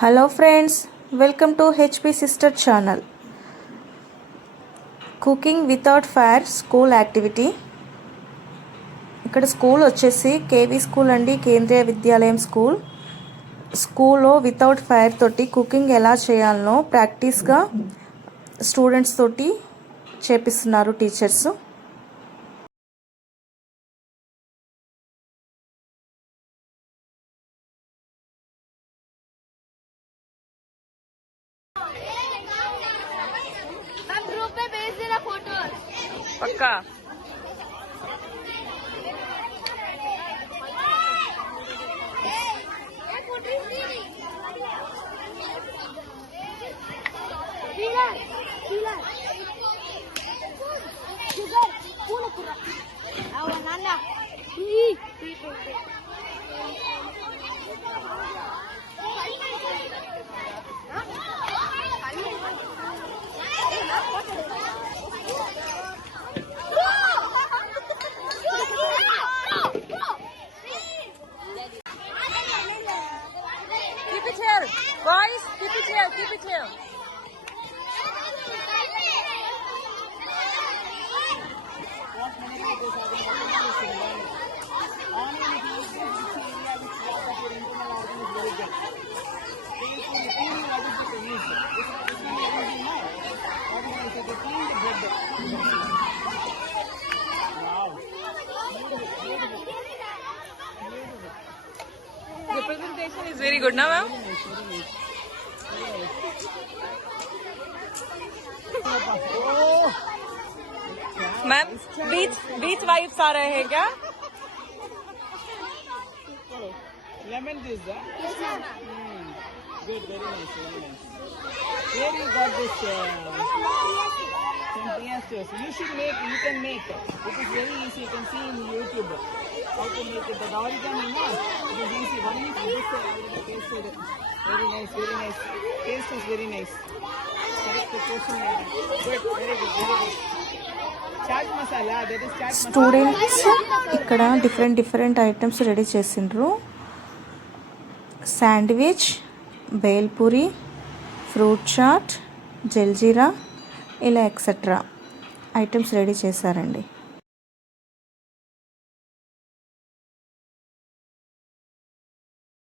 Hello friends, welcome to HP sister channel. Cooking without fire school activity. ఇక్కడ స్కూల్ వచ్చేసి KV school అండి, కేంద్రీయ విద్యాలయం స్కూల్. స్కూల్లో వితౌట్ ఫైర్ తోటి కుకింగ్ ఎలా చేయాలనో ప్రాక్టీస్గా స్టూడెంట్స్ తోటి చేపిస్తున్నారు టీచర్స్. पक्का boys, keep it here, keep it here. The presentation is very good now, ma'am. Ma'am beach vibes आ रहे हैं क्या? Lemon juice, huh? Good, very nice, very nice. Where you got this? From Piastos. You should make. You can make. It is very easy. You can see in YouTube how to make it. The origami, no? It is easy. One is this. Already tasted it. Very nice, very nice. Taste is very nice. Correct proportion. Good, very good, very good. Chaat masala, that is chaat masala. Students ఇక్కడ different items ready చేసిండ్రు. Sandwich, bhelpuri, fruit chaat, jaljeera, ఇలా etcetera items ready చేశారండి.